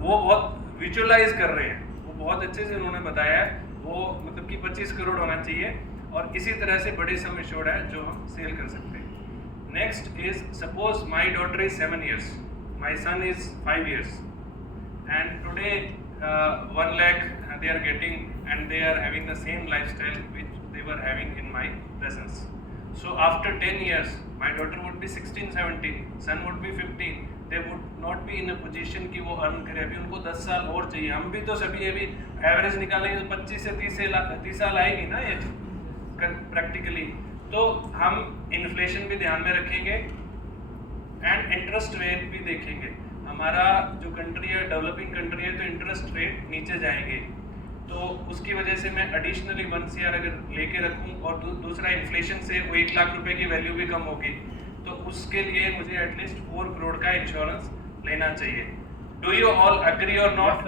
वो बहुत विजुअलाइज कर रहे हैं, वो बहुत अच्छे से उन्होंने बताया है, वो मतलब कि 25 करोड़ होना चाहिए और इसी तरह से बड़े सम एश्योर्ड है जो हम सेल कर सकते हैं। Next is suppose my daughter is 7 years, my son is 5 years and today 1 lakh they are getting and they are having the same lifestyle which they were having in my presence. So after 10 years my daughter would be 16-17, son would be 15, they would not be in a position कि वो earn करे। अभी उनको 10 साल और चाहिए। हम भी तो सभी अभी एवरेज निकालेंगे तो 25 से 30 साल आएगी ना ये प्रैक्टिकली। तो हम इन्फ्लेशन भी ध्यान में रखेंगे एंड इंटरेस्ट रेट भी देखेंगे। हमारा जो कंट्री है डेवलपिंग कंट्री है तो इंटरेस्ट रेट नीचे जाएंगे, तो उसकी वजह से मैं एडिशनली 1 CR अगर लेके रखूं और दूसरा इन्फ्लेशन से वो 1 लाख रुपए की वैल्यू भी कम होगी, तो उसके लिए मुझे एटलीस्ट 4 करोड़ का इंश्योरेंस लेना चाहिए। डू यू ऑल अग्री और नॉट?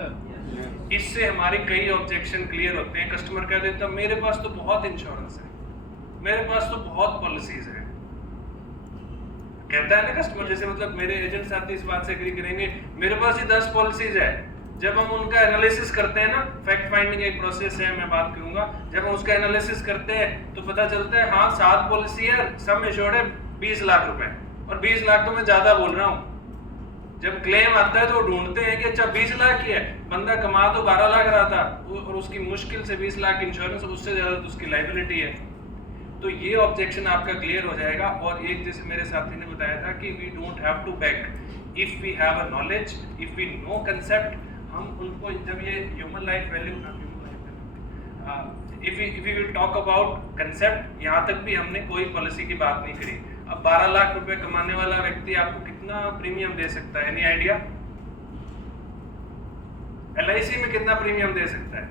इससे हमारे कई ऑब्जेक्शन क्लियर होते हैं। कस्टमर कह देता है मेरे पास तो बहुत इंश्योरेंस है, मेरे पास तो बहुत पॉलिसीज है, कहता है ना कस्टमर। जैसे मतलब मेरे एजेंट साथी इस बात से एग्री करेंगे, मेरे पास ही 10 पॉलिसीज है। जब हम उनका एनालिसिस करते हैं ना, फैक्ट फाइंडिंग एक प्रोसेस है, मैं बात करूंगा, जब हम उसका एनालिसिस करते हैं तो पता चलता है हाँ 7 पॉलिसी है, सम एश्योर्ड है 20 लाख रुपए, और 20 लाख तो मैं ज्यादा बोल रहा हूँ। जब क्लेम आता है तो ढूंढते हैं कि अच्छा 20 लाख ही है, बंदा कमा तो 12 लाख रहा था और उसकी मुश्किल से 20 लाख इंश्योरेंस, उससे ज्यादा तो उसकी लायबिलिटी है। तो ये ऑब्जेक्शन आपका क्लियर हो जाएगा। और एक जैसे मेरे साथी ने बताया था कि we don't have to back, if we have a knowledge, if we know concept, हम उनको जब ये human life value if we will talk about concept, यहाँ तक भी हमने कोई पॉलिसी की बात नहीं करी। अब 12 लाख रुपए कमाने वाला व्यक्ति आपको कितना प्रीमियम दे सकता है? Any idea? LIC में कितना प्रीमियम दे सकता है?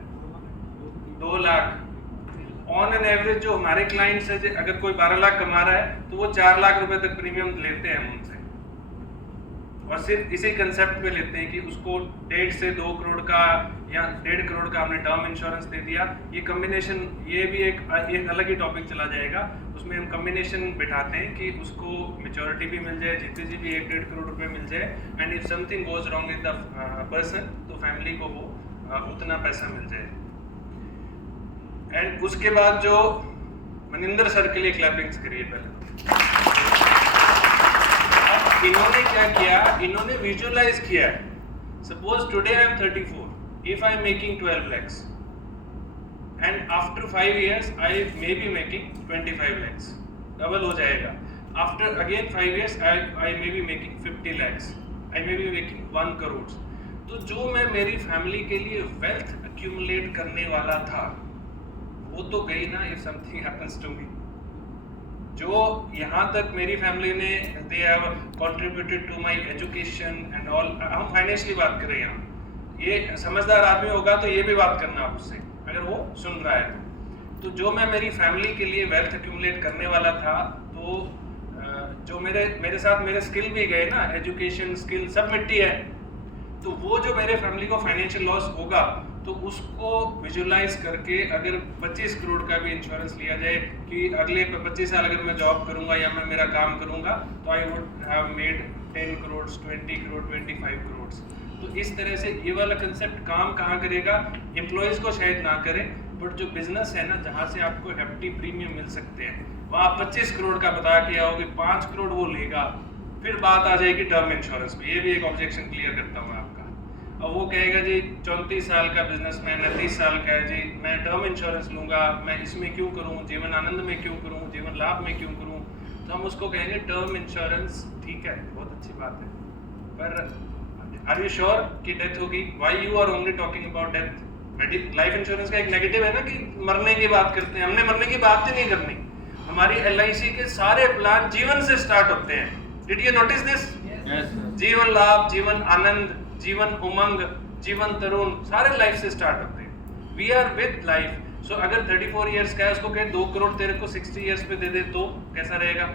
2 लाख। ऑन एन एवरेज जो हमारे क्लाइंट्स है, अगर कोई 12 लाख कमा रहा है तो वो 4 लाख रुपए तक प्रीमियम लेते हैं हम उनसे, और सिर्फ इसी कंसेप्ट पे लेते हैं कि उसको 1.5 से 2 करोड़ का या 1.5 करोड़ का हमने टर्म इंश्योरेंस दे दिया। ये कम्बिनेशन, ये भी एक अलग ही टॉपिक चला जाएगा, उसमें हम कम्बिनेशन बिठाते हैं कि उसको मेच्योरिटी भी मिल जाए, जीते जी भी 1-1.5 करोड़ रुपए मिल जाए, and if something goes wrong with the person तो फैमिली को वो उतना पैसा मिल जाए। एंड उसके बाद जो मनिंदर सर के लिए क्लैपिंग्स करिए पहले। अब इन्होंने क्या किया, इन्होंने विजुअलाइज किया। Suppose today I am 34, if I am making 12 lakhs and after 5 years I may be making 25 lakhs, double हो जाएगा। After again 5 years I may be making 50 lakhs, I may be making 1 crore। तो जो मैं मेरी family के लिए wealth accumulate करने वाला था वो तो गई ना, if something happens to me. जो यहाँ तक मेरी फैमिली ने, they have contributed to my education and all. हम फाइनेंशियली बात कर रहे हैं यहाँ, ये समझदार आदमी होगा तो ये भी बात करना आप उससे, अगर वो सुन रहा है तो जो मैं मेरी फैमिली के लिए वेल्थ एक्यूमुलेट करने वाला था, तो जो मेरे साथ मेरे स्किल भी गए ना, एजुकेशन स्किल सब मिट्टी है, तो वो जो मेरे फैमिली को फाइनेंशियल लॉस होगा तो उसको विजुअलाइज करके अगर 25 करोड़ का भी इंश्योरेंस लिया जाए कि अगले 25 साल अगर मैं जॉब करूंगा या मैं मेरा काम करूंगा तो I would have made 10 crore, 20 crore, 25 crore. तो इस तरह से ये वाला कंसेप्ट काम कहाँ करेगा? एम्प्लॉयज को शायद ना करे, बट जो बिजनेस है ना, जहाँ से आपको हेफ्टी प्रीमियम मिल सकते हैं, वहाँ 25 करोड़ का बता के आओगे, 5 करोड़ वो लेगा, फिर बात आ जाएगी टर्म इंश्योरेंस पे। ये भी एक ऑब्जेक्शन क्लियर करता हूँ आपका। और वो कहेगा जी 34 साल का बिजनेसमैन है, 30 साल का है जी, मैं टर्म इंश्योरेंस लूंगा, मैं इसमें क्यों करूं, जीवन आनंद में क्यों करूं, जीवन लाभ में क्यों करूं? तो हम उसको कहेंगे टर्म इंश्योरेंस ठीक है, बहुत अच्छी बात है, पर आर यू श्योर कि डेथ होगी? Why you are only talking about death? Life insurance का एक नेगेटिव है ना कि मरने की बात करते हैं, हमने मरने की बात ही नहीं करनी। हमारी LIC के सारे प्लान जीवन से स्टार्ट होते हैं। Did you notice this? जीवन लाभ, जीवन आनंद, जीवन उमंग, जीवन तरुण, सारे लाइफ से स्टार्ट होते हैं। We are with life. So अगर 34 इयर्स का है, उसको कहे 2 करोड़ तेरे को 60 इयर्स पे दे दे तो कैसा रहेगा?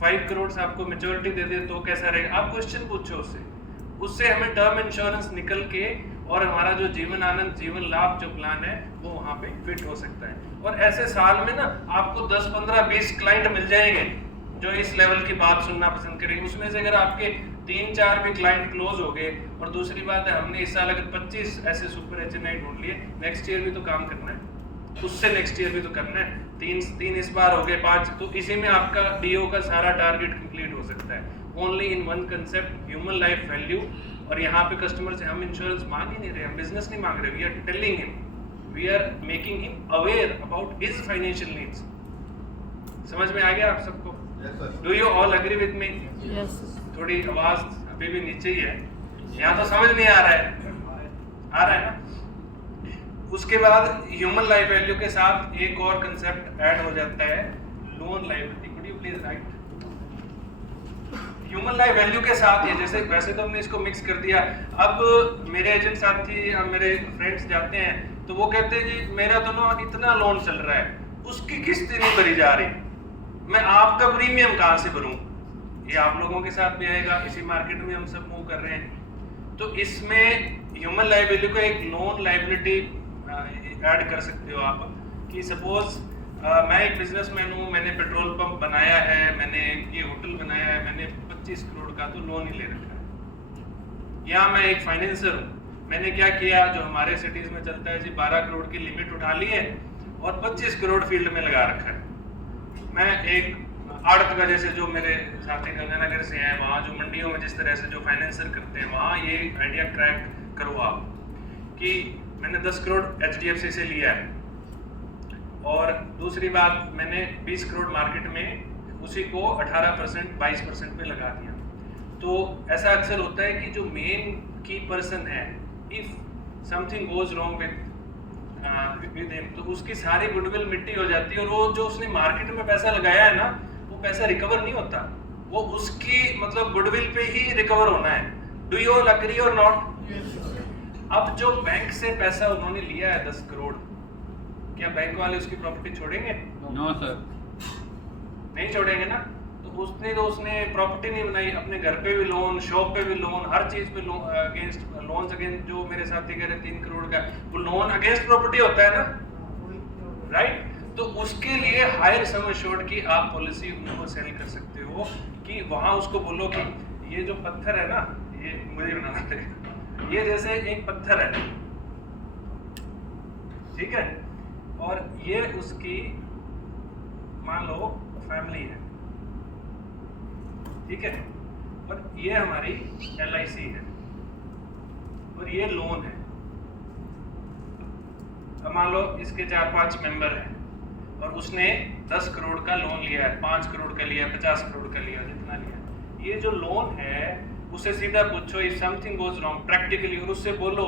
5 करोड़ से आपको मेच्योरिटी दे दे तो कैसा रहेगा? आप क्वेश्चन पूछो उससे हमें टर्म इंश्योरेंस निकल के और हमारा जो जीवन आनंद, जीवन लाभ जो प्लान है वो वहाँ पे फिट हो सकता है। और ऐसे साल में ना आपको 10, 15, 20 क्लाइंट मिल जाएंगे जो इस लेवल की बात सुनना पसंद करेंगे। उसमें से अगर आपके 3-4 भी क्लाइंट क्लोज हो गए। और दूसरी बात है, हमने इस साल अगर 25 ऐसे सुपर HNI ढूंढ लिए, नेक्स्ट ईयर भी तो काम करना है, उससे नेक्स्ट ईयर भी तो करना है। तीन इस बार हो गए, 5, तो इसी में आपका DO का सारा टारगेट कंप्लीट हो सकता है। Only in one concept, human life value. और यहाँ पे कस्टमर से हम इंश्योरेंस मांग ही नहीं रहे, हम बिजनेस नहीं मांग रहे, we are telling him, we are making him aware about his financial needs. समझ में आ गया आप सबको? Do you all agree with me? Yes. थोड़ी आवाज अभी भी नीचे ही है, यहाँ तो समझ नहीं आ रहा है ना? उसके बाद ह्यूमन लाइफ वैल्यू के साथ एक और कंसेप्ट ऐड हो जाता है, loan liability. Could you please right? Human life value के साथ ये, जैसे वैसे तो हमने इसको मिक्स कर दिया। अब मेरे एजेंट साथी, अब मेरे फ्रेंड्स जाते हैं तो वो कहते हैं जी मेरा तो ना इतना लोन चल रहा है, उसकी किस्त नहीं भरी जा रही, मैं आपका प्रीमियम कहाँ से भरूं? ये आप लोगों के साथ भी आएगा, इसी मार्केट में हम सब मूव कर रहे हैं। तो इसमें ह्यूमन लाइफ वैल्यू को एक लोन लायबिलिटी ऐड कर सकते हो आप, कि सपोज मैं एक बिजनेसमैन हूँ, मैंने पेट्रोल पंप बनाया है, मैंने ये होटल बनाया है, मैंने 25 करोड़ का तो लोन ही ले रखा है। या मैं एक फाइनेंसर हूँ, मैंने क्या किया, जो हमारे सिटीज में चलता है जी, 12 करोड़ की लिमिट उठा ली है और 25 करोड़ फील्ड में लगा रखा है। मैं एक आड़त का, जैसे जो मेरे साथी गंगानगर से हैं, वहाँ जो मंडियों में जिस तरह से जो फाइनेंसर करते हैं, वहाँ ये आइडिया क्रैक करो आप, कि मैंने 10 करोड़ HDFC से लिया है और दूसरी बात मैंने 20 करोड़ मार्केट में उसी को 18% 22% पे लगा दिया। तो ऐसा अक्सर होता है कि जो मेन की पर्सन है, if something goes wrong with him, तो उसकी सारी गुडविल मिट्टी हो जाती है और वो जो उसने मार्केट में पैसा लगाया है ना, वो पैसा रिकवर नहीं होता, वो उसकी मतलब गुडविल पे ही रिकवर होना है। डू यू ऑल एग्री और नॉट? अब जो बैंक से पैसा उन्होंने लिया है 10 करोड़, क्या बैंक वाले उसकी प्रॉपर्टी छोड़ेंगे? नो सर, नहीं छोड़ेंगे ना। तो उसने प्रॉपर्टी नहीं बनाई, अपने घर पे भी लोन, शॉप पे भी लोन, हर चीज पे लोन अगेंस्ट, लोन्स अगेंस्ट, जो मेरे साथी कह रहे 3 करोड़ का, वो लोन अगेंस्ट प्रॉपर्टी होता है ना, राइट? तो उसके लिए हायर सम एश्योर्ड की आप पॉलिसी उनको सेल कर सकते हो, कि वहां उसको बोलो कि ये जो पत्थर है ना, ये मुझे बनाना पड़ेगा, ये जैसे एक पत्थर है, ठीक है, और ये उसकी मान लो फैमिली है, ठीक है, और ये हमारी LIC है और ये लोन है। अब मान लो इसके 4-5 मेंबर हैं और उसने 10 करोड़ का लोन लिया है, 5 करोड़ का लिया, 50 करोड़ का लिया, जितना लिया। ये जो लोन है उसे सीधा पूछो if something goes wrong practically, और उससे बोलो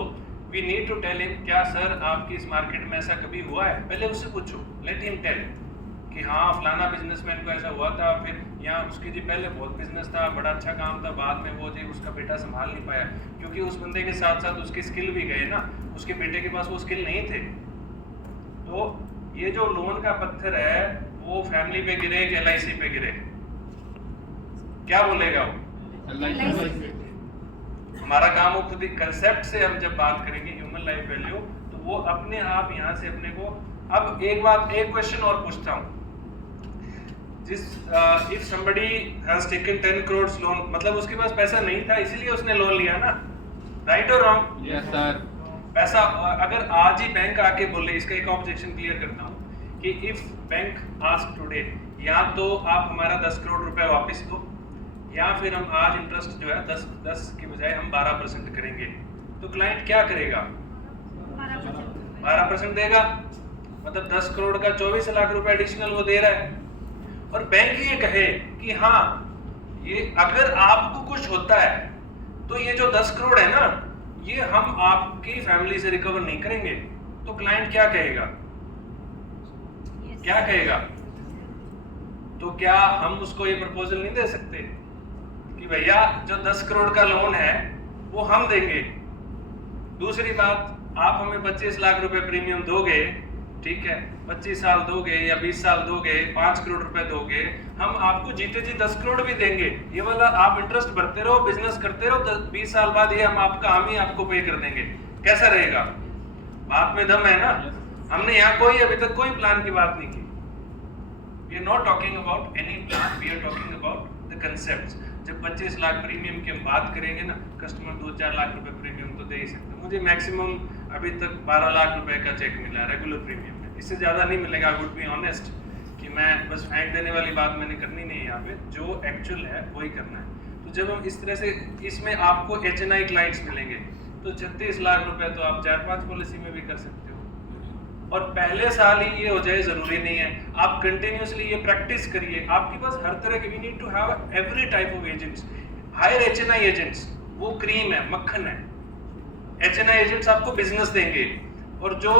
we need to tell him, क्या सर आपकी इस मार्केट में ऐसा कभी हुआ है? पहले उससे पूछो, लेट हिम टेल कि हाँ फलाना बिजनेसमैन को ऐसा हुआ था, फिर यहाँ उसकी जी पहले बहुत बिजनेस था, बड़ा अच्छा काम था, बाद में वो जी उसका बेटा संभाल नहीं पाया, क्योंकि उस बंदे के साथ साथ उसकी स्किल भी गए ना, उसके बेटे के पास वो स्किल नहीं थे। तो ये जो लोन का पत्थर है वो फैमिली पे गिरे कि LIC पे गिरे? क्या बोलेगा वो? हमारा काम हो खुद ही कंसेप्ट से, हम जब बात करेंगे ह्यूमन लाइफ वैल्यू, तो वो अपने आप यहाँ से अपने को। अब एक क्वेश्चन और पूछता हूँ, if somebody has taken 10 crore loan, मतलब उसके पास पैसा नहीं था इसलिए उसने लोन लिया ना, राइट और रॉन्ग? Yes sir. पैसा अगर आज ही बैंक आके बोले, इसका एक ऑब्जेक्शन क्लियर करता हूँ कि इफ बैंक आस्क टुडे, या तो आप हमारा 10 करोड़ रुपए वापस दो, या फिर हम आज इंटरेस्ट जो है 10 की बजाय हम 12% करेंगे, तो क्लाइंट क्या करेगा? 12% देगा, मतलब 10 करोड़ का 24 लाख रुपए एडिशनल वो दे रहा है। और बैंक ये कहे कि हाँ ये अगर आपको कुछ होता है तो ये जो 10 करोड़ है ना, ये हम आपकी फैमिली से रिकवर नहीं करेंगे, तो क्लाइंट क्या कहेगा? क्या कहेगा? तो क्या हम उसको ये प्रपोजल नहीं दे सकते कि भैया जो 10 करोड़ का लोन है वो हम देंगे, दूसरी बात आप हमें 25 लाख रुपए प्रीमियम दोगे, ठीक है, 25 साल दोगे या 20 साल दोगे, 5 करोड़ रुपए दोगे, हम आपको जीते जी 10 करोड़ भी देंगे, ये वाला आप इंटरेस्ट भरते रहो, बिजनेस करते रहो, 20 साल बाद ये हम ही आपको पे कर देंगे। कैसा रहेगा? बात में दम है ना? हमने यहाँ अभी तक कोई प्लान की बात नहीं की। We are not talking about any plan, we are talking about the concepts. जब 25 लाख प्रीमियम की हम बात करेंगे ना, कस्टमर 2-4 लाख रुपए प्रीमियम तो दे ही सकते हैं। मुझे मैक्सिमम अभी तक 12 लाख रुपए का चेक मिला है रेगुलर प्रीमियम में, इससे ज़्यादा नहीं मिलेगा। आई वुड बी ऑनेस्ट कि मैं बस फेंक देने वाली बात मैंने करनी नहीं है यहाँ पे, जो एक्चुअल है वही करना है। तो जब हम इस तरह से, इसमें आपको HNI क्लाइंट्स मिलेंगे, तो 36 लाख रुपए तो आप 4-5 पॉलिसी में भी कर सकते हो। और पहले साल ही ये हो जाए ज़रूरी नहीं है, आप कंटिन्यूसली ये प्रैक्टिस करिए। आपके पास हर तरह के, we need to have every type of agents. Higher HNI agents, वो क्रीम है, मक्खन है। HNI एजेंट्स आपको बिजनेस देंगे, और जो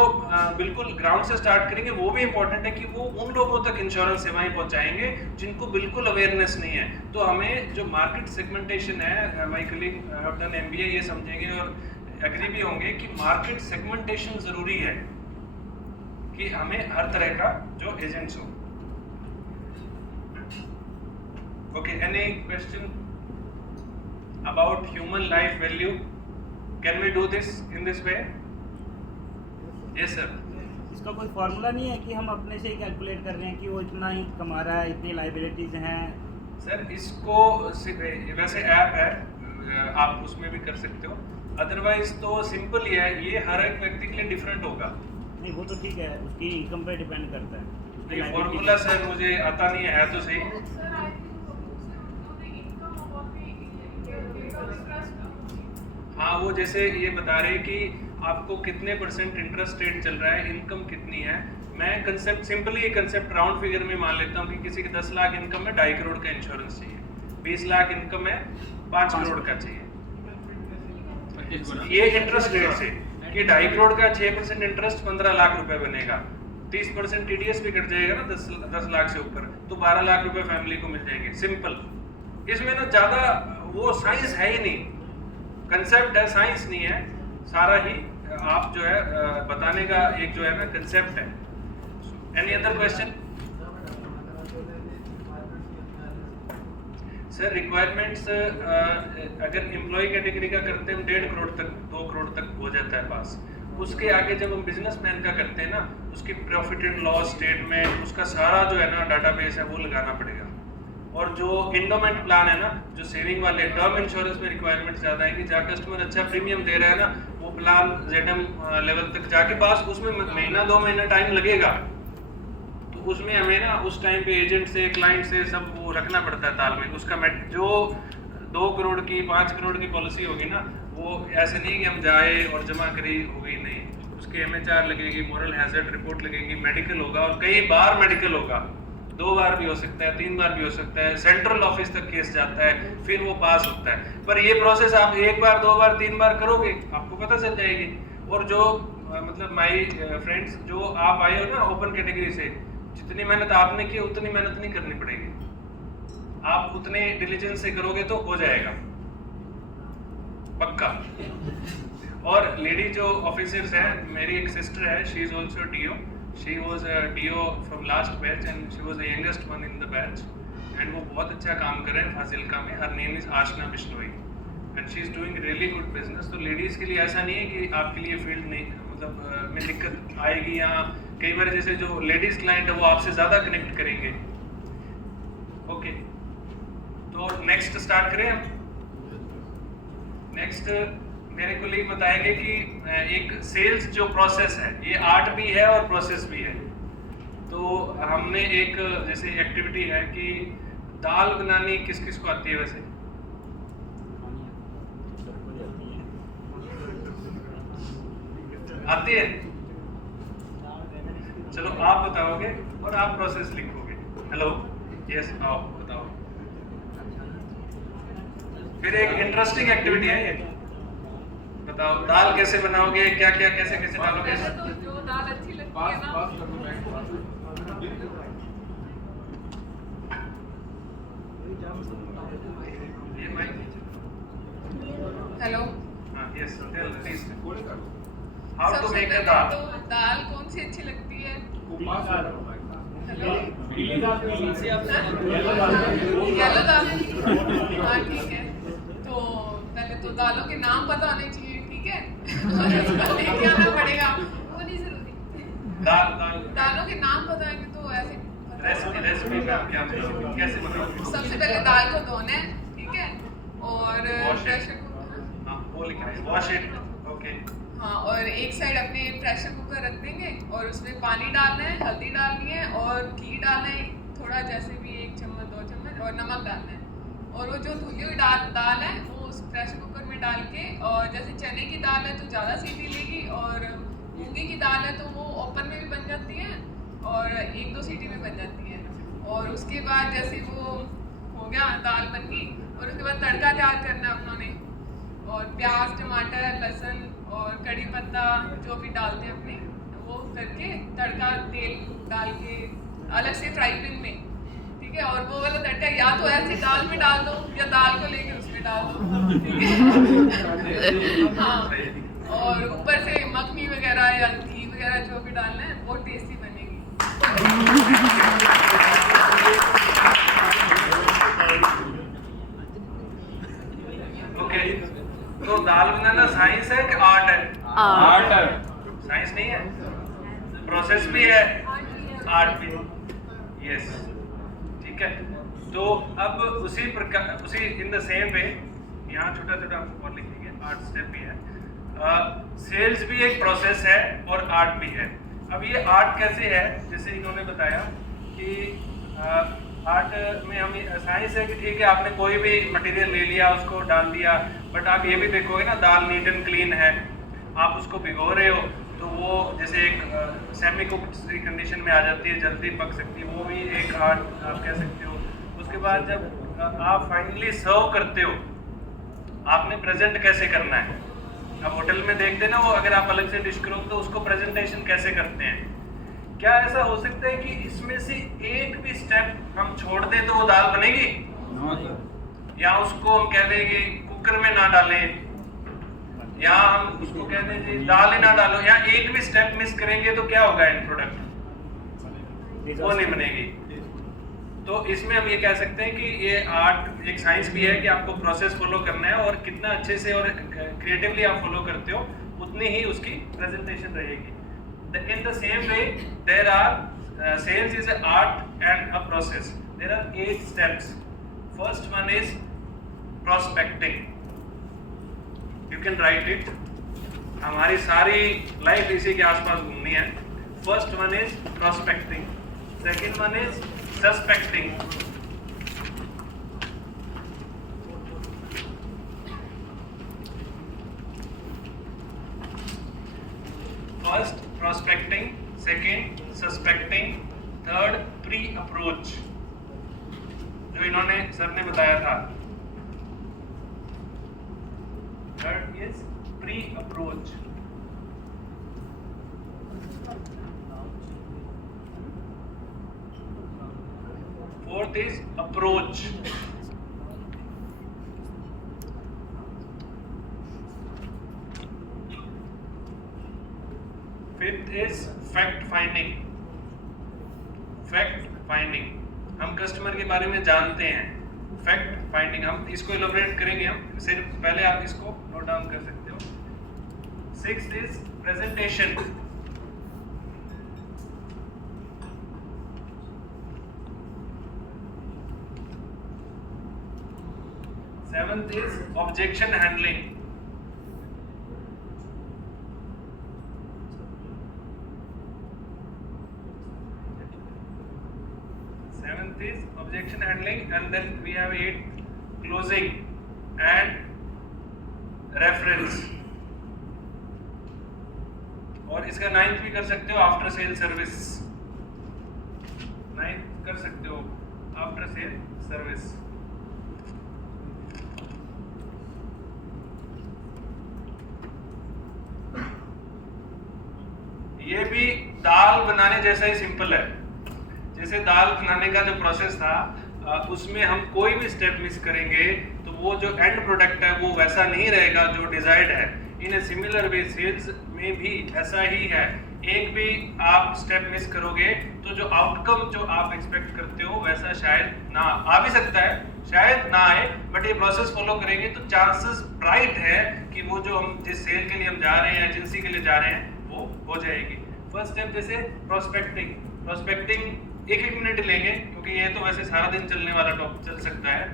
बिल्कुल ग्राउंड से स्टार्ट करेंगे वो भी इंपॉर्टेंट है कि वो उन लोगों तक इंश्योरेंस सेवाएं पहुंचाएंगे जिनको बिल्कुल अवेयरनेस नहीं है। तो हमें जो मार्केट सेगमेंटेशन है, my colleague have done MBA, ये समझेंगे और एग्री भी होंगे कि मार्केट सेगमेंटेशन जरूरी है, कि हमें हर तरह का जो एजेंट्स हो। Okay, any question about human life value? Can we do this in this way? Yes sir. इसका कोई फार्मूला नहीं है कि हम अपने से ही कैलकुलेट कर रहे हैं कि वो इतना ही कमा रहा है, इतनी लाइबिलिटीज हैं? सर इसको वैसे ऐप है, आप उसमें भी कर सकते हो, अदरवाइज तो सिंपल ही है, ये हर एक व्यक्ति के लिए डिफरेंट होगा। नहीं वो तो ठीक है, उसकी इनकम पे डिपेंड करता है। ये फॉर्मूला सर मुझे आता नहीं है तो सही। हाँ, वो जैसे ये बता रहे कि आपको कितने % इंटरेस्ट रेट चल रहा है, इनकम कितनी है। मैं concept simply concept round figure में मान लेता हूँ कि किसी के 10 लाख इनकम है, 2.5 करोड़ का इंश्योरेंस चाहिए, 20 लाख इनकम है, 5 करोड़ का चाहिए। ये इंटरेस्ट रेट से कि 2.5 करोड़ का 6% इंटरेस्ट 15 लाख रुपए बनेगा, 30% TDS भी कट जाएगा ना 10 लाख से ऊपर, तो 12 लाख रुपए फैमिली को मिल जाएंगे। सिंपल, इसमें ना ज्यादा वो साइंस है ही नहीं, कंसेप्ट है, साइंस नहीं है, सारा ही आप जो है बताने का एक जो है ना कंसेप्ट है। Any other question? Sir requirements अगर एम्प्लॉय कैटेगरी का करते हैं हम 1.5 करोड़ तक, 2 करोड़ तक हो जाता है पास। उसके आगे जब हम बिजनेसमैन का करते हैं ना, उसकी प्रॉफिट एंड लॉस स्टेटमेंट, उसका सारा जो है ना डाटाबेस है वो लगाना पड़ेगा। और जो इंडोमेंट प्लान है ना, जो सेविंग वाले, टर्म इंश्योरेंस में रिक्वायरमेंट ज़्यादा आएंगी, जहाँ कस्टमर अच्छा प्रीमियम दे रहा है ना, वो प्लान ZM लेवल तक जाके पास उसमें महीना 2 महीना टाइम लगेगा, तो उसमें हमें ना उस टाइम पे एजेंट से, क्लाइंट से सब वो रखना पड़ता है तालमेल। उसका जो 2 करोड़ की 5 करोड़ की पॉलिसी होगी ना, वो ऐसे नहीं कि हम जाए और जमा करी हो गई, नहीं, उसके MHR लगेगी, मोरल हैजर्ड रिपोर्ट लगेगी, मेडिकल होगा, और कई बार मेडिकल होगा, 2 बार भी हो सकता है, 3 बार भी हो सकता है, सेंट्रल ऑफिस तक केस जाता है, फिर वो पास होता है। पर ये प्रोसेस आप 1 बार 2 बार 3 बार करोगे, आपको पता चल जाएगी। और जो मतलब माय फ्रेंड्स, जो आप आए हो ना ओपन कैटेगरी से, जितनी मेहनत आपने की उतनी मेहनत नहीं करनी पड़ेगी, आप उतने डिलीजेंस से करोगे तो हो जाएगा पक्का। और लेडी जो ऑफिसर्स हैं, मेरी एक सिस्टर है, she is also DO, she was a DO from last batch and she was the youngest one in the batch, and वो बहुत अच्छा काम कर रहे हैं फाजिल्का में। her name is Aashna Bishnoi and she is doing really good business। तो ladies के लिए ऐसा नहीं है कि आपके लिए फील्ड नहीं, मतलब में दिक्कत आएगी, या कई बार जैसे जो लेडीज़ क्लाइंट है वो आपसे ज़्यादा कनेक्ट करेंगे। ओके, तो नेक्स्ट स्टार्ट करें हम। नेक्स्ट मेरे कोलीग बताएंगे कि एक सेल्स जो प्रोसेस है, ये आर्ट भी है और प्रोसेस भी है। तो हमने एक जैसे एक्टिविटी है कि दाल बनानी किस किस को आती है वैसे? आती है? चलो आप बताओगे और आप प्रोसेस लिखोगे। हेलो, यस, आओ बताओ। फिर एक इंटरेस्टिंग एक्टिविटी है ये, बताओ दाल कैसे बनाओगे, क्या क्या कैसे कैसे डालोगे? तो जो दाल अच्छी लगती है ना, ये माइक। हेलो, हां, yes, tell please how to सबसे मेक अ पहले दाल। तो दाल कौन सी अच्छी लगती है? हेलो, येलो दाल। हाँ ठीक है, तो पहले तो दालों के नाम पता होने चाहिए, ठीक है? और उसका लेके आना पड़ेगा, वो नहीं जरूरी। दालों के नाम पता है तो ऐसे रेसिपी में क्या कैसे बनाओगे? सबसे पहले दाल को धोना है, ठीक है? और Wash it. प्रेशर कुकर, हाँ वो लिखना है, वॉश इट, ओके। हाँ, और एक साइड अपने प्रेशर कुकर रख देंगे और उसमें पानी डालना है, हल्दी डालनी है और घी डालना है थोड़ा, जैसे भी 1 चम्मच 2 चम्मच, और नमक डालना है। और वो जो धुली हुई दाल है वो उस प्रेशर कुकर में डाल के, और जैसे चने की दाल है तो ज़्यादा सीटी लेगी, और मूंगी की दाल है तो वो ओपन में भी बन जाती है और 1-2 सीटी में बन जाती है। और उसके बाद जैसे वो हो गया, दाल बन गई, और उसके बाद तड़का तैयार करना है अपनों ने, और प्याज, टमाटर, लहसुन और कड़ी पत्ता जो भी डालते हैं अपने, वो करके तड़का तेल डाल के अलग से फ्राई पैन में, ठीक है। और वो वाला तड़का या तो ऐसे दाल में डाल दो या दाल को लेके उसमें डाल दो, ठीक है। हाँ, और ऊपर से मखनी वगैरह या घी वगैरह जो भी डालना है वो टेस्टी बनेगी। ओके, तो दाल बनाना साइंस है कि आर्ट है? आर्ट है। साइंस नहीं है, प्रोसेस भी है, आर्ट भी है, यस, ठीक है। तो अब उसी प्रकार, उसी इन द सेम वे यहाँ छोटा छोटा और लिखेंगे, आर्ट स्टेप भी है। सेल्स भी एक प्रोसेस है और आर्ट भी है। अब ये आर्ट कैसे है, जैसे इन्होंने बताया कि आर्ट में हम, साइंस है कि ठीक है आपने कोई भी मटेरियल ले लिया, उसको डाल दिया, बट आप ये भी देखोगे ना, दाल नीट एंड क्लीन है, आप उसको भिगो रहे हो तो वो जैसे एक सेमी कुक्ड कंडीशन में आ जाती है, जल्दी पक सकती है, वो भी एक आर्ट आप कह सकते हो। उसके बाद जब आप फाइनली सर्व करते हो, आपने प्रेजेंट कैसे करना है। अब होटल में देखते ना, वो अगर आप अलग से डिश करोगे तो उसको प्रेजेंटेशन कैसे करते हैं। क्या ऐसा हो सकता है कि इसमें से एक भी स्टेप हम छोड़ दें तो वो दाल बनेगी? या उसको हम कह देंगे कुकर में ना डालें, या हम उसको कह दें जी दाल ही ना डालो, या एक भी स्टेप मिस करेंगे तो क्या होगा एंड प्रोडक्ट? वो नहीं बनेगी। तो इसमें हम ये कह सकते हैं कि ये आर्ट एक साइंस भी है कि आपको प्रोसेस फॉलो करना है, और कितना अच्छे से और क्रिएटिवली आप फॉलो करते हो उतनी ही उसकी प्रेजेंटेशन रहेगी। In the same way, there are sales is an art and a process. There are 8 steps. First one is prospecting. You can write it. हमारी सारी लाइफ इसी के आसपास घूमनी है। First one is prospecting. Second one is suspecting. First prospecting, second suspecting, third pre-approach, जो इन्होंने sir ने बताया था। Third is pre-approach. Fourth is approach. Fifth is fact finding. Fact finding, हम कस्टमर के बारे में जानते हैं। फैक्ट फाइंडिंग, हम इसको इलैबोरेट करेंगे, हम सिर्फ पहले आप इसको नोट डाउन कर सकते हो। Sixth is presentation. Seventh is objection handling. Seventh is objection handling, and then we have 8 closing and reference. और इसका 9th भी कर सकते हो, आफ्टर सेल सर्विस। 9th कर सकते हो, आफ्टर सेल सर्विस। ये भी दाल बनाने जैसा ही सिंपल है। जैसे दाल बनाने का जो प्रोसेस था, उसमें हम कोई भी स्टेप मिस करेंगे तो वो जो एंड प्रोडक्ट है वो वैसा नहीं रहेगा जो डिजायर्ड है। इन ए सिमिलर वे सेल्स में भी ऐसा ही है। एक भी आप स्टेप मिस करोगे तो जो आउटकम जो आप एक्सपेक्ट करते हो वैसा शायद ना आ भी सकता है, शायद ना आए, बट ये प्रोसेस फॉलो करेंगे तो चांसेस ब्राइट है कि वो जो हम जिस सेल के लिए हम जा रहे हैं, एजेंसी के लिए जा रहे हैं, वो हो जाएगी। फर्स्ट स्टेप जैसे प्रोस्पेक्टिंग। प्रोस्पेक्टिंग 1-1 मिनट लेंगे क्योंकि ये तो वैसे सारा दिन चलने वाला टॉपिक चल सकता है।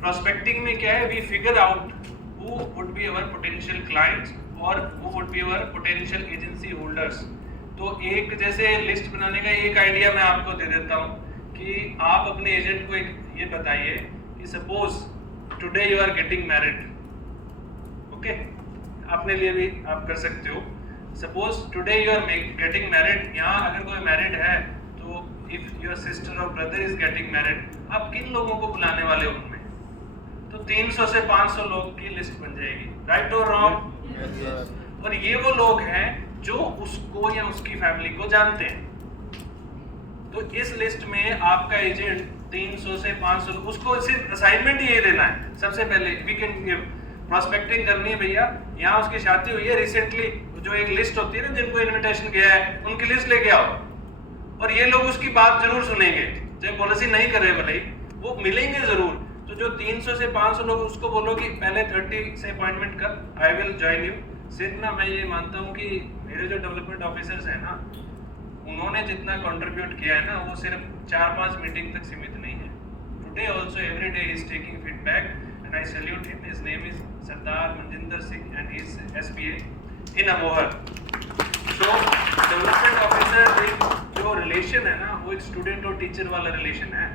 प्रोस्पेक्टिंग में क्या है, we figure out who would be our potential clients और who would be our potential agency holders। तो एक जैसे लिस्ट बनाने का एक आइडिया मैं आपको दे देता हूँ कि आप अपने एजेंट को एक ये बताइए कि suppose today you are getting married, okay, अपने लिए भी आप कर सकते हो। Suppose today you are getting married, यहाँ अगर कोई मैरिड है तो इफ योर सिस्टर और ब्रदर इज गेटिंग मैरिड, आप किन लोगों को बुलाने वाले हो उनमें? तो 300 से 500 लोग की लिस्ट बन जाएगी, राइट और रॉन्ग? और ये वो लोग हैं जो उसको या उसकी फैमिली को जानते हैं। तो इस लिस्ट में आपका एजेंट 300 से 500, उसको सिर्फ असाइनमेंट ये देना है। सबसे पहले वी कैन गिव प्रोस्पेक्टिंग करनी है भैया, यहाँ उसकी शादी हुई है रिसेंटली, जो एक लिस्ट होती है ना जिनको इनविटेशन गया है, उनकी लिस्ट लेके आओ और ये लोग उसकी बात जरूर सुनेंगे, चाहे पॉलिसी नहीं कर रहे भले ही, वो मिलेंगे जरूर। तो जो 300 से 500 लोग, उसको बोलो कि पहले 30 से अपॉइंटमेंट कर, आई विल ज्वाइन यू। सिर्फ ना मैं ये मानता हूँ कि मेरे जो डेवलपमेंट ऑफिसर्स हैं ना, उन्होंने जितना कंट्रीब्यूट किया है ना, वो सिर्फ 4-5 मीटिंग तक सीमित नहीं है। Today also every day is taking feedback and I salute him. His name is Sardar Manjinder Singh and he is SPA in Amohar. So development officer जो रिलेशन है ना, वो एक स्टूडेंट और टीचर वाला रिलेशन है,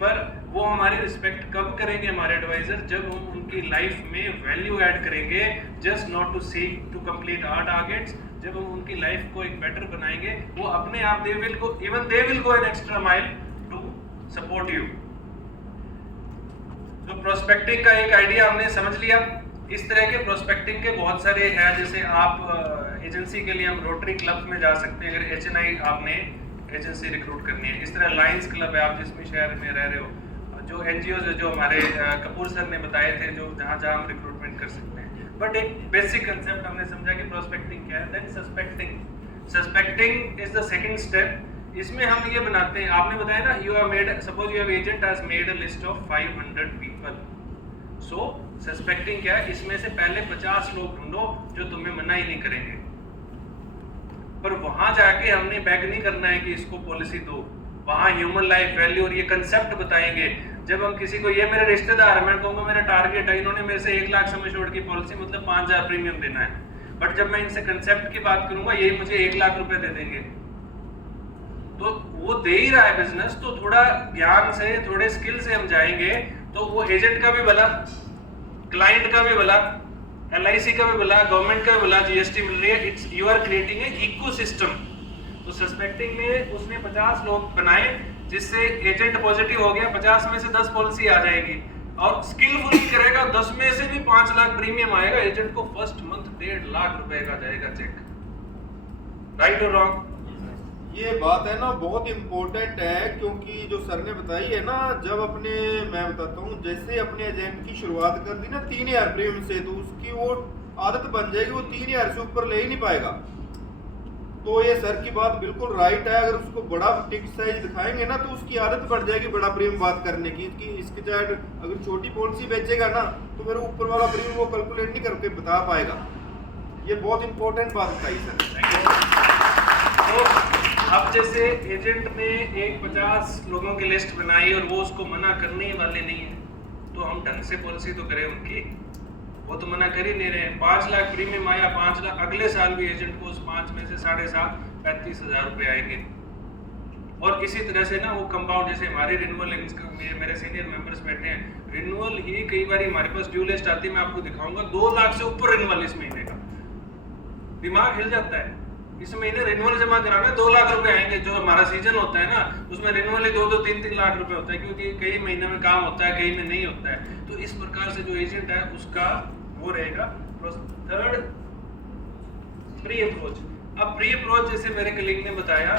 पर वो हमारी रिस्पेक्ट कब करेंगे हमारे एडवाइजर? जब हम उनकी लाइफ में वैल्यू ऐड करेंगे, just not to seek to complete our targets. जब हम उनकी लाइफ को एक बेटर बनाएंगे, वो अपने आप they will go an extra mile to support you. तो प्रोस्पेक्टिंग का एक आइडिया हमने समझ लिया। इस तरह के प्रोस्पेक्टिंग के बहुत सारे हैं, जैसे आप एजेंसी के लिए हम रोटरी क्लब में जा सकते हैं अगर HNI आपने एजेंसी रिक्रूट करनी है। इस तरह लायंस क्लब है, आप जिसमें शहर में रह रहे हो, जो NGOs जो हमारे कपूर सर ने बताए थे, जो जहाँ जहाँ हम रिक्रूटमेंट कर सकते हैं। बट एक बेसिक कंसेप्ट हमने समझा कि प्रोस्पेक्टिंग क्या है। Then suspecting is the second step. इसमें हम ये बनाते हैं, आपने बताया ना, you have made, suppose you have agent has made a list of 500 people. So suspecting क्या है? इसमें से पहले 50 लोग ढूंढो जो तुम्हें मना ही नहीं करेंगे, पर वहां जाके हमने बैक नहीं करना है कि इसको पॉलिसी दो। वहां ह्यूमन लाइफ वैल्यू और ये कंसेप्ट बताएंगे। जब हम किसी को, ये मेरे रिश्तेदार है, मैं कहूँगा मेरा टारगेट है, इन्होंने मेरे से 1 लाख सम एश्योर्ड की पॉलिसी मतलब 5000 प्रीमियम देना है, बट जब मैं इनसे कंसेप्ट की बात करूंगा, ये मुझे 1 लाख रुपए दे देंगे, तो वो दे ही रहा है बिजनेस। तो थोड़ा ज्ञान से, थोड़े स्किल से हम जाएंगे तो वो एजेंट का भी भला, क्लाइंट का भी भला, LIC का भी भला, गवर्नमेंट का भी भला, GST मिल रही है। It's you are creating a ecosystem. तो सस्पेक्टिंग में उसने 50 लोग बनाए, जिससे एजेंट पॉजिटिव हो गया, 50 में से 10 पॉलिसी आ जाएगी, और स्किलफुली करेगा, 10 में से भी 5 लाख प्रीमियम आएगा। एजेंट को फर्स्ट मंथ 1.5 लाख रुपए का जाएगा चेक, राइट और रॉन्ग? ये बात है ना, बहुत इम्पोर्टेंट है, क्योंकि जो सर ने बताई है ना, जब अपने, मैं बताता हूँ, जैसे अपने एजेंट की शुरुआत कर दी ना 3000 प्रीमियम से, तो उसकी वो आदत बन जाएगी, वो 3000 से ऊपर ले ही नहीं पाएगा। तो ये सर की बात बिल्कुल राइट है। अगर उसको बड़ा टिकट साइज दिखाएंगे ना, तो उसकी आदत बढ़ जाएगी बड़ा प्रीमियम बात करने की, कि इसके चाहे अगर छोटी पॉलिसी बेचेगा ना, तो फिर ऊपर वाला प्रीमियम वो कैलकुलेट नहीं करके बता पाएगा। ये बहुत इंपॉर्टेंट बात बताई सर। तो अब जैसे एजेंट ने एक 50 लोगों की लिस्ट बनाई और वो उसको मना करने वाले नहीं है, तो हम ढंग से पॉलिसी तो करें उनकी। वो तो मना कर ही नहीं रहे हैं। 5 लाख प्रीमियम आया, 5 लाख, अगले साल भी एजेंट को उस 5 में से 7.5 35,000 रुपए आएंगे। और इसी तरह से ना वो कंपाउंड, जैसे हमारे रिन्यूअल, मेरे सीनियर मेंबर्स बैठे हैं, रिन्यूअल ही कई बार हमारे पास ड्यू लिस्ट आती है, मैं आपको दिखाऊंगा, 2 लाख से ऊपर रिन्यूअल इस महीने का। दिमाग हिल जाता है। इस महीने रिन्यूअल जमा कराना 2 लाख रुपए आएंगे। जो हमारा सीजन होता है ना, उसमें रिन्यूअल ही 2-2, 3-3 लाख रुपए होता है, क्योंकि कई महीने में काम होता है, कई में नहीं होता है। तो इस प्रकार से जो एजेंट है उसका वो रहेगा। Third, pre approach. अब प्री अप्रोच, जैसे मेरे कलीग ने बताया,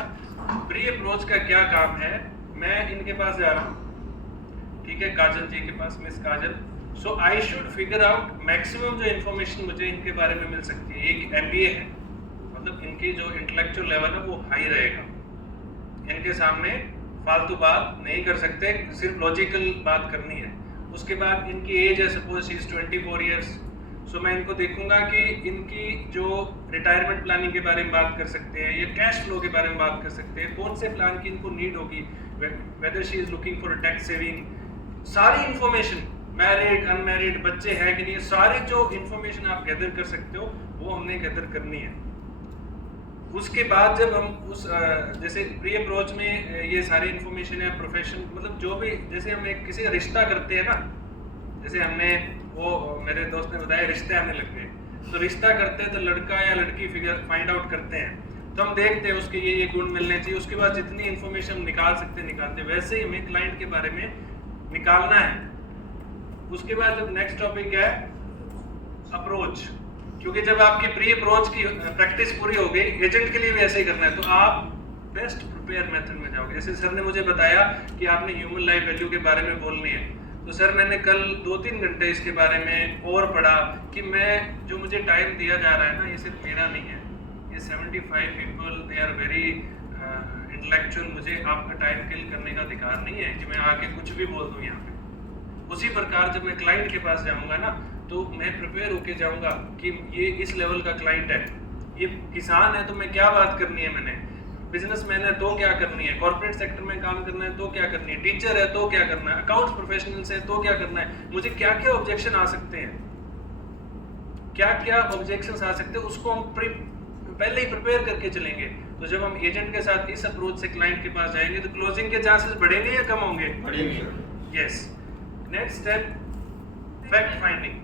प्री अप्रोच का क्या काम है। मैं इनके पास जा रहा हूँ, ठीक है, काजल जी के पास, miss Kajal. So I should figure out maximum जो इन्फॉर्मेशन मुझे इनके बारे में मिल सकती है। एक MBA है, मतलब इनकी जो इंटेलेक्चुअल लेवल है वो हाई रहेगा। इनके सामने फालतू बात नहीं कर सकते, सिर्फ लॉजिकल बात करनी है। उसके बाद इनकी एज है, सपोज शी इज 24 ईयर्स। सो मैं इनको देखूंगा कि इनकी जो रिटायरमेंट प्लानिंग के बारे में बात कर सकते हैं, या कैश फ्लो के बारे में बात कर सकते हैं, कौन से प्लान की इनको नीड होगी, whether she is looking for tax saving, सारी इंफॉर्मेशन, मैरिड अनमैरिड, बच्चे हैं कि नहीं, सारी जो इंफॉर्मेशन आप गैदर कर सकते हो वो हमने गैदर करनी है। उसके बाद जब हम उस जैसे प्री अप्रोच में ये सारी इंफॉर्मेशन है, प्रोफेशन, मतलब जो भी, जैसे हम एक किसी का रिश्ता करते हैं ना, जैसे हमने वो मेरे दोस्त ने बताया रिश्ते आने लग गए, तो रिश्ता करते हैं तो लड़का या लड़की फिगर फाइंड आउट करते हैं, तो हम देखते हैं उसके ये गुण मिलने चाहिए, उसके बाद जितनी इंफॉर्मेशन निकाल सकते हैं निकालते हैं। वैसे ही हमें क्लाइंट के बारे में निकालना है। उसके बाद जब नेक्स्ट टॉपिक है अप्रोच, क्योंकि जब आपकी प्री अप्रोच की प्रैक्टिस पूरी हो गई, एजेंट के लिए भी ऐसे ही करना है, तो आप बेस्ट प्रिपेयर मेथड में जाओगे। जैसे सर ने मुझे बताया कि आपने ह्यूमन लाइफ वैल्यू के बारे में बोलनी है, तो सर मैंने कल 2-3 घंटे इसके बारे में और पढ़ा कि मैं जो मुझे टाइम दिया जा रहा है ना, ये सिर्फ मेरा नहीं है, ये 75 people they are very intellectual, मुझे आपका टाइम किल करने का अधिकार नहीं है कि मैं आके कुछ भी बोल दूं यहाँ पे। उसी प्रकार जब मैं क्लाइंट के पास जाऊंगा ना, तो मैं प्रिपेयर होके जाऊंगा कि ये इस लेवल का क्लाइंट है, ये किसान है तो मैं क्या बात करनी है, मैंने बिजनेसमैन है तो क्या करनी है, कॉर्पोरेट सेक्टर में काम करना है तो क्या करनी है, टीचर है तो क्या करना है, अकाउंट्स प्रोफेशनल्स है तो क्या करना है, मुझे क्या क्या ऑब्जेक्शन आ सकते हैं, क्या क्या ऑब्जेक्शंस आ सकते हैं, उसको हम पहले ही प्रिपेयर करके चलेंगे। तो जब हम एजेंट के साथ इस अप्रोच से क्लाइंट के पास जाएंगे तो क्लोजिंग के चांसेस बढ़ेंगे या कम होंगे? बढ़ेंगे। Yes. Next step fact finding.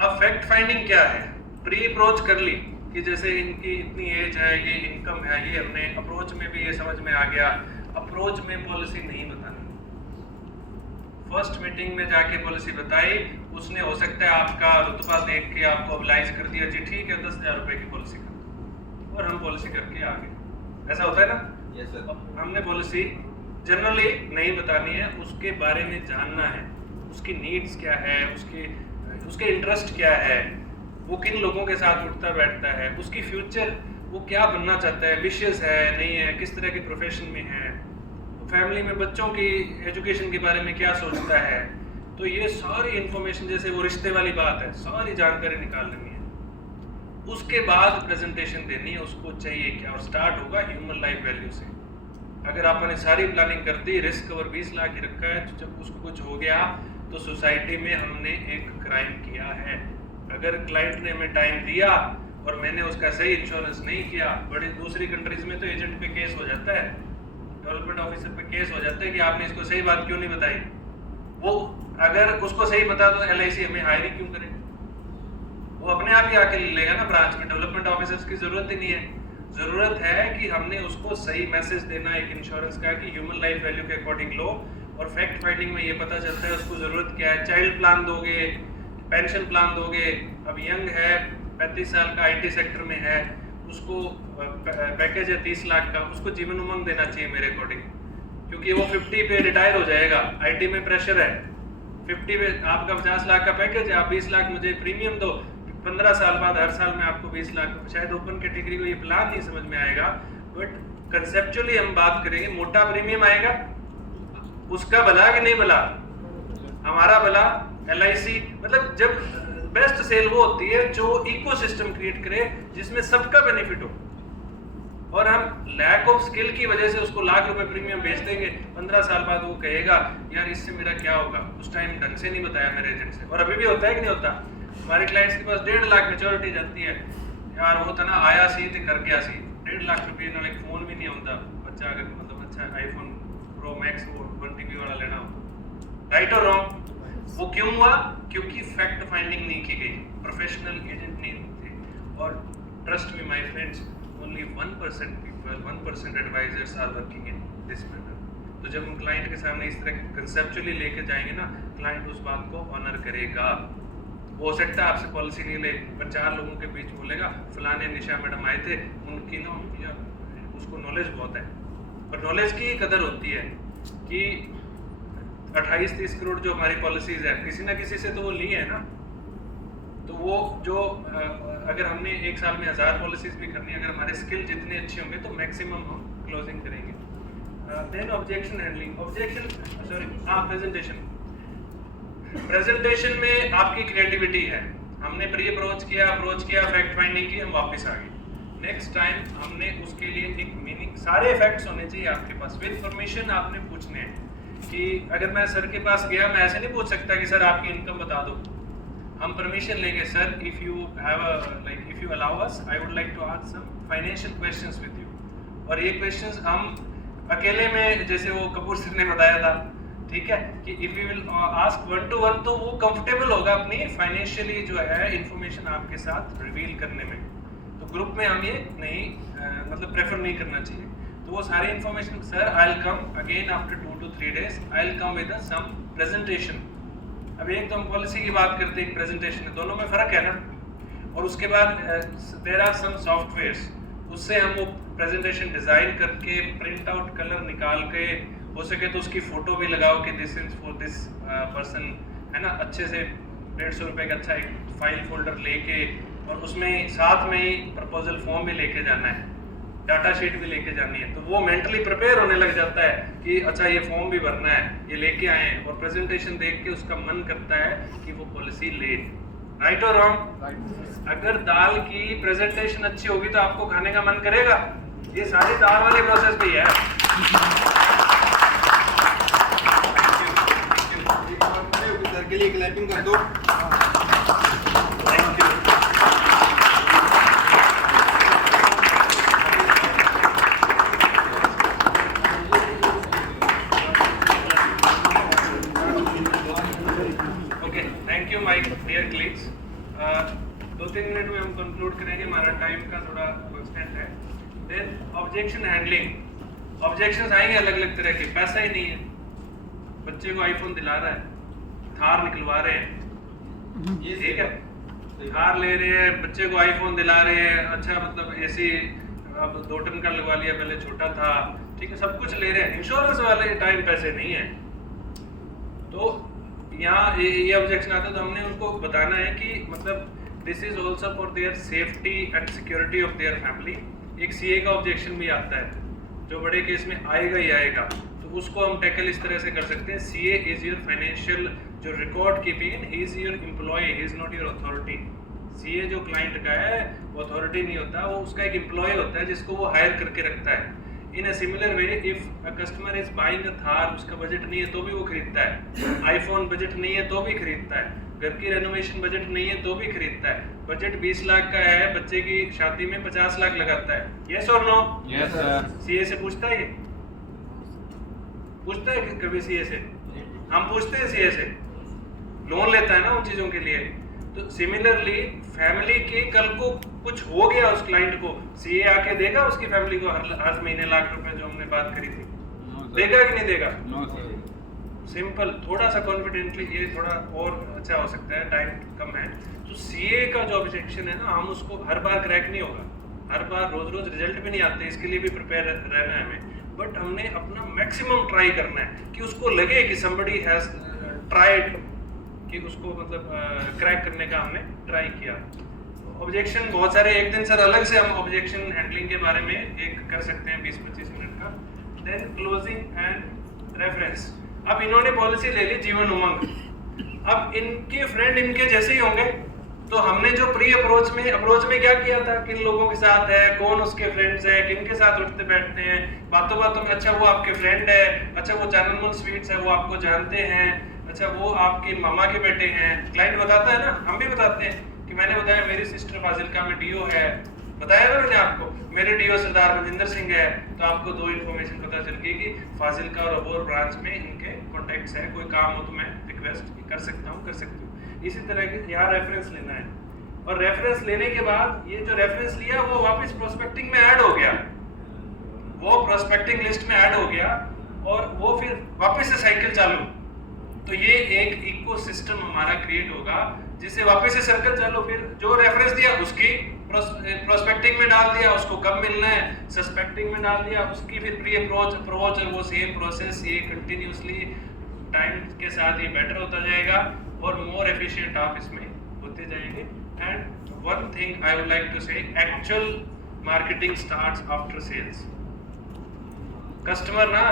अब फैक्ट फाइंडिंग क्या है? प्री अप्रोच कर ली कि जैसे इनकी इतनी एज है, ये इनकम है, ये हमने अप्रोच में भी ये समझ में आ गया। अप्रोच में पॉलिसी नहीं बतानी, फर्स्ट मीटिंग में जाके पॉलिसी बताई, उसने हो सकता है आपका रुतबा देख के आपको ऑब्लाइज कर दिया, जी ठीक है 10,000 रुपए की पॉलिसी कर दो, और हम पॉलिसी करके आ गए। ऐसा होता है ना? Yes sir. हमने पॉलिसी जनरली नहीं बतानी है, उसके बारे में जानना है, उसकी नीड्स क्या है, उसके इंटरेस्ट क्या है, वो किन लोगों के साथ उठता बैठता है, उसकी फ्यूचर वो क्या बनना चाहता है, विशेष है नहीं है, किस तरह के प्रोफेशन में है, फैमिली में बच्चों की एजुकेशन के बारे में क्या सोचता है। तो ये सारी इंफॉर्मेशन, जैसे वो रिश्ते वाली बात है, सारी जानकारी निकाल लेनी है। उसके बाद प्रेजेंटेशन देनी है, उसको चाहिए क्या, और स्टार्ट होगा ह्यूमन लाइफ वैल्यू से। अगर आपने सारी प्लानिंग कर दी, रिस्क कवर 20 लाख ही रखा है, तो जब उसको कुछ हो गया तो सोसाइटी में हमने एक क्राइम किया है। अगर क्लाइंट ने हमें टाइम दिया और मैंने उसका सही इंश्योरेंस नहीं किया, बड़ी दूसरी कंट्रीज में तो एजेंट पे केस हो जाता है, डेवलपमेंट ऑफिसर पे केस हो जाता है कि आपने इसको सही बात क्यों नहीं बताई। वो अगर उसको सही बता दो, LIC हमें हायर ही क्यों करे, वो अपने आप ही आके ले लेगा ना ब्रांच में। डेवलपमेंट ऑफिसर्स की जरूरत ही नहीं है, जरूरत है कि हमने उसको सही मैसेज देना एक इंश्योरेंस का कि ह्यूमन लाइफ वैल्यू के अकॉर्डिंग लो। और फैक्ट फाइंडिंग में ये पता चलता है उसको जरूरत क्या है। चाइल्ड प्लान दोगे, पेंशन प्लान दोगे, अब यंग है 35 साल का, IT सेक्टर में है, उसको पैकेज है 30 लाख का, उसको जीवन उमंग देना चाहिए मेरे अकॉर्डिंग, क्योंकि वो 50 पे रिटायर हो जाएगा। IT में प्रेशर है, 50 पे आपका 50 लाख का पैकेज है, आप 20 लाख मुझे प्रीमियम दो, 15 साल बाद हर साल में आपको 20 लाख। शायद ओपन कैटेगरी को ये प्लान नहीं समझ में आएगा, बट कंसेप्चुअली हम बात करेंगे। मोटा प्रीमियम आएगा, उसका भला कि नहीं भला, हमारा भला। LIC मतलब जब बेस्ट सेल वो होती है जो इकोसिस्टम क्रिएट करे जिसमें सबका बेनिफिट हो, और हम लैक ऑफ स्किल की वजह से उसको लाख रुपए प्रीमियम बेच देंगे, 15 साल बाद वो कहेगा यार इससे मेरा क्या होगा, उस टाइम ढंग से नहीं बताया मेरे एजेंट से। और अभी भी होता है कि नहीं होता, हमारे क्लाइंट्स के पास 1.5 लाख मेच्योरिटी जाती है, यार वो था ना आया सी तो कर गया सी, 1.5 लाख रुपये नाल एक फोन भी नहीं होता बच्चा, अगर मतलब अच्छा iPhone Pro Max वो 1 TB वाला लेना हो, राइट और रॉन्ग। वो क्यों हुआ? क्योंकि फैक्ट फाइंडिंग नहीं की गई, प्रोफेशनल एजेंट नहीं थे। और trust me my friends, only 1% people, 1% advisers are working in this manner. तो जब हम क्लाइंट के सामने इस तरह कंसेप्चुअली लेके जाएंगे ना, क्लाइंट उस बात को ऑनर करेगा। हो सकता है आपसे पॉलिसी नहीं ले, पर 4 लोगों के बीच बोलेगा फलाने निशा मैडम आए थे, उनकी ना यार उसको नॉलेज बहुत है। पर नॉलेज की कदर होती है कि 28-30 करोड़ जो हमारी पॉलिसीज है, किसी ना किसी से तो वो ली है ना। तो वो जो अगर हमने एक साल में 1000 पॉलिसीज भी करनी है, अगर हमारे स्किल जितने अच्छे होंगे तो मैक्सिमम हम क्लोजिंग करेंगे। देन ऑब्जेक्शन हैंडलिंग, प्रेजेंटेशन में आपकी क्रिएटिविटी है। हमने प्री अप्रोच किया, फैक्ट फाइंडिंग की, हम वापस आ गए। नेक्स्ट टाइम हमने उसके लिए एक मीनिंग, सारे फैक्ट्स होने चाहिए आपके पास, विद इंफॉर्मेशन आपने पूछने हैं कि अगर मैं सर के पास गया, मैं ऐसे नहीं पूछ सकता कि सर आपकी इनकम बता दो। हम परमिशन लेंगे, sir if you have like if you allow us I would like to ask some financial questions with you. और ये क्वेश्चंस हम अकेले में, जैसे वो कपूर सर ने बताया था, ठीक है, कि if you will ask 1 to 1 तो वो कंफर्टेबल होगा अपनी फाइनेंशियली जो है इंफॉर्मेशन आपके साथ रिवील करने में। तो ग्रुप में हम ये नहीं मतलब प्रेफर नहीं करना चाहिए। तो वो सारी information, sir I will come again after 2 to 3 days, I will come with some presentation. अब एक तो हम पॉलिसी की बात करते हैं, एक प्रेजेंटेशन है, दोनों में फ़र्क है ना। और उसके बाद देयर आर सम सॉफ्टवेयर्स, उससे हम वो प्रेजेंटेशन डिज़ाइन करके प्रिंट आउट कलर निकाल के, हो सके तो उसकी फ़ोटो भी लगाओ कि this is for this person, है ना। अच्छे से 150 रुपये का अच्छा एक फाइल फोल्डर लेके, और उसमें साथ में ही प्रपोजल फॉर्म भी लेके जाना है, डाटा शीट भी लेके जानी है। तो वो मेंटली प्रिपेयर होने लग जाता है कि अच्छा ये फॉर्म भी भरना है, ये लेके आए, और प्रेजेंटेशन देख के उसका मन करता है कि वो पॉलिसी ले। राइट और रॉन्ग? अगर दाल की प्रेजेंटेशन अच्छी होगी तो आपको खाने का मन करेगा। ये सारी दाल वाले प्रोसेस भी है। सर के लिए क्लैपिंग कर दो। Thank you. Thank you my dear colleagues. 2-3 minute में हम कंक्लूड करेंगे, हमारा टाइम का थोड़ा कंस्टेंट है। Then objection handling. ऑब्जेक्शंस आएंगे अलग अलग तरह के। पैसा ही नहीं है, बच्चे को आईफोन दिला रहा है, थार निकलवा रहे हैं, ये ठीक है, थार ले रहे हैं, बच्चे को आईफोन दिला रहे हैं, अच्छा मतलब एसी अब 2 टन का लगवा लिया, पहले छोटा था, ठीक है, सब कुछ ले रहे हैं। इंश्योरेंस वाले टाइम पैसे नहीं है। तो यहाँ ये ऑब्जेक्शन आता है, तो हमने उनको बताना है कि मतलब this is also for their safety and security of their family. एक सीए का ऑब्जेक्शन भी आता है जो बड़े केस में आएगा ही आएगा, तो उसको हम टैकल इस तरह से कर सकते हैं। सीए इज योर फाइनेंशियल जो record keeping, he is your employ, he is not your authority. CA जो क्लाइंट का है वो अथॉरिटी नहीं होता, वो उसका एक एम्प्लॉय होता है जिसको वो हायर करके रखता है। In a similar way if a customer is buying a Thar, उसका बजट नहीं है तो भी वो खरीदता है, आईफोन बजट नहीं है तो भी खरीदता है, घर की रेनोवेशन बजट नहीं है तो भी खरीदता है, बजट 20 लाख का है, बच्चे की शादी में 50 लाख लगाता है। यस और नो? Yes sir. सीए से पूछता है, ये पूछता है कभी सीए से? हम पूछते हैं सीए से, लोन लेता है ना उन चीजों के लिए। तो सिमिलरली फैमिली के कल को कुछ हो गया उस क्लाइंट को, सीए आके देगा उसकी फैमिली को हर महीने लाख रुपए जो हमने बात करी थी? देगा कि नहीं देगा? No sir. सिंपल, थोड़ा सा कॉन्फिडेंटली, ये थोड़ा और अच्छा हो सकता है, टाइम कम है। तो सीए का जो ऑब्जेक्शन है ना, हम उसको हर बार क्रैक नहीं होगा, हर बार रोज रोज रिजल्ट भी नहीं आते, इसके लिए भी प्रिपेयर रहना है हमें। बट हमने अपना मैक्सिमम ट्राई करना है कि उसको लगे कि somebody has tried, कि उसको मतलब क्रैक करने का हमने ट्राई किया। ऑब्जेक्शन बहुत सारे, एक दिन सर अलग से हम ऑब्जेक्शन हैंडलिंग के बारे में एक कर सकते हैं 20-25 मिनट का। Then closing and reference. अब इन्होंने पॉलिसी ले ली जीवन उमंग, अब इनके फ्रेंड इनके जैसे ही होंगे, तो हमने जो प्री अप्रोच में क्या किया था, किन लोगों के साथ है, कौन उसके फ्रेंड्स है, किन के साथ उठते बैठते हैं, बातों बातों में अच्छा वो आपके फ्रेंड है, अच्छा वो चैनल स्वीट्स है, वो आपको जानते हैं, अच्छा वो आपके मामा के बेटे हैं। क्लाइंट बताता है ना, हम भी बताते हैं कि मैंने बताया मेरी सिस्टर फाजिलका में डीओ है, बताया ना मैंने आपको, मेरे डीओ सरदार मनजिंदर सिंह है, तो आपको 2 इन्फॉर्मेशन पता चल गई कि फाजिलका और अबोर ब्रांच में इनके कॉन्टेक्ट्स है, कोई काम हो तो मैं रिक्वेस्ट कर सकता हूँ, कर सकती हूँ। इसी तरह की यहाँ रेफरेंस लेना है, और रेफरेंस लेने के बाद ये जो रेफरेंस लिया वो वापस प्रोस्पेक्टिंग में ऐड हो गया, वो प्रोस्पेक्टिंग लिस्ट में ऐड हो गया, और वो फिर वापस से साइकिल चालू। तो ये एक इकोसिस्टम हमारा क्रिएट होगा जिससे वापस से सर्कल चालू, फिर जो रेफरेंस दिया उसकी प्रोस्पेक्टिंग में डाल दिया, उसको कब मिलना है सस्पेक्टिंग में डाल दिया, उसकी फिर प्री अप्रोच, और वो सेम प्रोसेस, ये कंटिन्यूसली टाइम के साथ ये बेटर होता जाएगा और मोर एफिशिएंट आप इसमें होते जाएंगे। And one thing I would like to say, actual marketing starts after sales. Customer ना,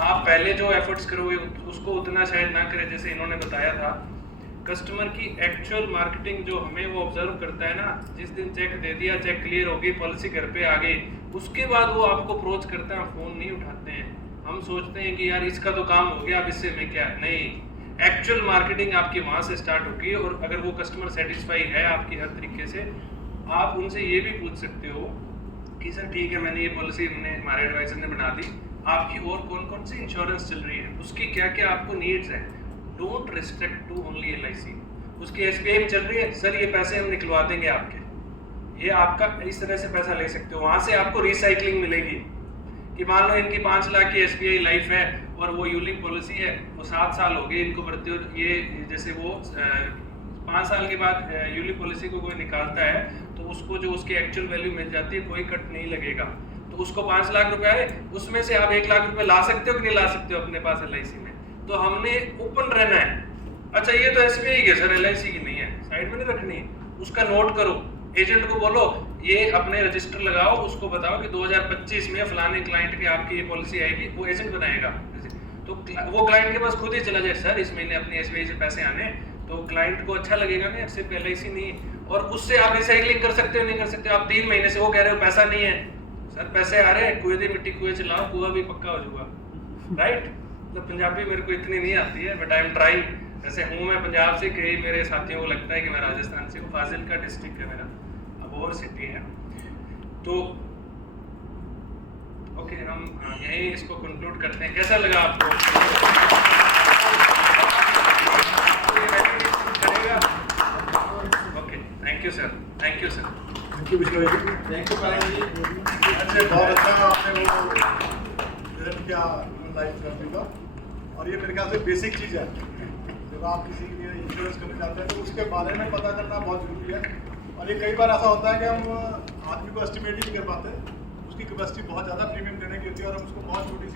आप पहले जो एफर्ट्स करोगे उसको उतना शायद ना करें जैसे इन्होंने बताया था। कस्टमर की एक्चुअल मार्केटिंग जो हमें वो ऑब्जर्व करता है ना, जिस दिन चेक दे दिया, चेक क्लियर हो गई, पॉलिसी घर पे आ गई, उसके बाद वो आपको अप्रोच करता है, फोन नहीं उठाते हैं, हम सोचते हैं कि यार इसका तो काम हो गया, अब इससे मैं क्या, नहीं, एक्चुअल मार्केटिंग आपकी वहाँ से स्टार्ट होगी। और अगर वो कस्टमर सेटिस्फाई है आपकी हर तरीके से, आप उनसे ये भी पूछ सकते हो कि सर ठीक है, मैंने ये पॉलिसी हमारे एडवाइजर ने बना दी, आपकी और कौन कौन सी इंश्योरेंस चल रही है, उसकी क्या क्या आपको नीड्स है। Don't restrict to only LIC। उसकी SBI में चल रही है, सर ये पैसे हम निकलवा देंगे आपके, ये आपका इस तरह से पैसा ले सकते हो। वहाँ से आपको रिसाइकलिंग मिलेगी कि मान लो इनकी 5 लाख की SBI लाइफ है और वो यूलिप पॉलिसी है, वो 7 साल हो गए इनको भरते हुए। ये जैसे वो 5 साल के बाद यूलिप पॉलिसी को कोई निकालता है तो उसको जो उसकी एक्चुअल वैल्यू मिल जाती है, कोई कट नहीं लगेगा। तो उसको 5 लाख रुपए आए, उसमें से आप 1 लाख रुपए ला सकते हो कि नहीं ला सकते हो अपने पास LIC में। तो हमने ओपन रहना है। अच्छा ये तो SBI की है सर, LIC की नहीं है, साइड में नहीं रखनी है, उसका नोट करो। एजेंट को बोलो ये अपने रजिस्टर लगाओ, उसको बताओ कि 2025 में फलाने क्लाइंट के आपकी ये पॉलिसी आएगी, वो एजेंट बनाएगा। तो वो क्लाइंट के पास खुद ही चला जाए, सर इस महीने अपनी SBI से पैसे आने, तो क्लाइंट को अच्छा लगेगा ना, सिर्फ LIC नहीं। और उससे आप रिसाइकलिंग कर सकते हो, नहीं कर सकते हो। आप 3 महीने से वो कह रहे हो पैसा नहीं है, सर पैसे आ रहे हैं, कुएं दी मिट्टी कुएं चलाओ, कुआं भी पक्का हो जाएगा, राइट। मतलब पंजाबी मेरे को इतनी नहीं आती है, बट आई एम ट्राइंग। वैसे हूँ मैं पंजाब से, कई मेरे साथियों को लगता है कि मैं राजस्थान से हूँ। फाजिल्का डिस्ट्रिक्ट है मेरा, अबोहर सिटी है। तो ओके, हम यहीं इसको कंक्लूड करते हैं। कैसा लगा आपको? Okay, thank you sir, thank you sir, thank you Vishnu ji, thank you Payal ji. अच्छे, बहुत अच्छा आपने वो प्रेजेंट किया लाइफ करने का। और ये मेरे ख्याल से बेसिक चीज़ है, जब आप किसी के लिए इंश्योरेंस करने जाते हैं तो उसके बारे में पता करना बहुत ज़रूरी है। और ये कई बार ऐसा होता है कि हम आदमी को एस्टिमेट ही नहीं कर पाते, उसकी कैपेसिटी बहुत ज़्यादा प्रीमियम देने की होती है और हम उसको बहुत छोटी सी